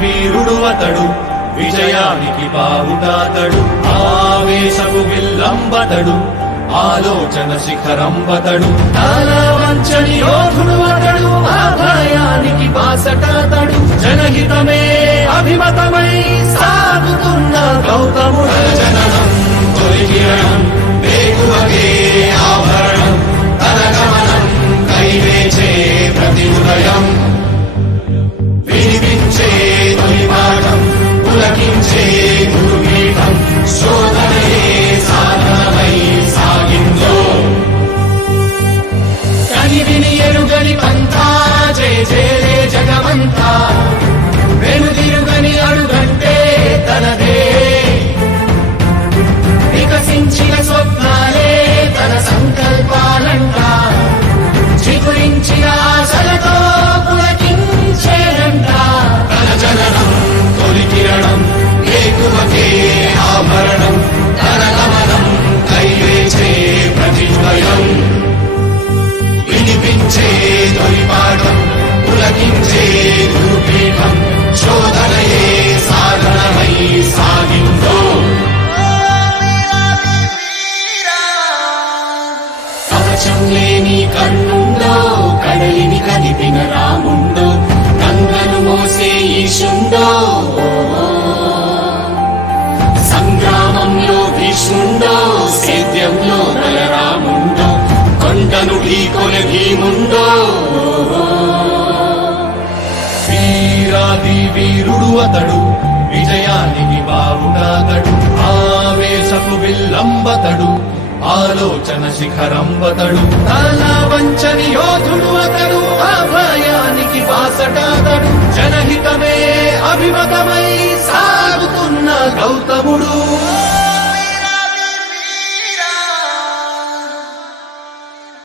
వీరుడు అతడు, విజయానికి బావుటాతడు, ఆవేశపు విల్లంబతడు, ఆలోచన శిఖరంబతడు, వంచని యోధుడు అతడు, అభయానికి బాసటాతడు, జనహితమే అభిమతమై సాగుతున్న గౌతముడు. జననం తొలికిరణం వేగువగే ఆభరణం, తన గమనం కైవేచే ప్రతి ఉదయం, వినిపించే తొలి పాఠం పులకించే గురుపీఠం, శోధనయే సాధనమై సాగిందో. కని విని ఎరుగని పంతా జయ జయలే జగమంతా, వెనుదిరుగని అడుగంటే తనదే, వికసించిన స్వప్నాలే తన సంకల్పాలంట, చిగురించిన ఆశలతో పులకించేనంట. తన జననం తొలి కిరణం వేకువకే ఆభరణం, తన గమనం కైవేచే ప్రతిభయం, వినిపించే తొలి పాఠం పులకించే గురుపీఠం, శోధనయే సాధనమై సాగిందో. కవచం లేని కన్నుండో, కడలిని కదిపిన రాముండో, గంగను మోసే ఈశుండో, సంగ్రామంలో భీష్ముండో, సేద్యంలో బలరాముండో, కొండను ఢీకొనే భీముండో. వీరాది వీరుడు అతడు, విజయానికి బావుటాతడు, ఆవేశపు విల్లంబతడు, ఆలోచన శిఖరంబతడు, తల వంచని యోధుడు అతడు, అభయానికి బాసటాతడు, జనహితమే అభిమతమై సాగుతున్న గౌతముడు.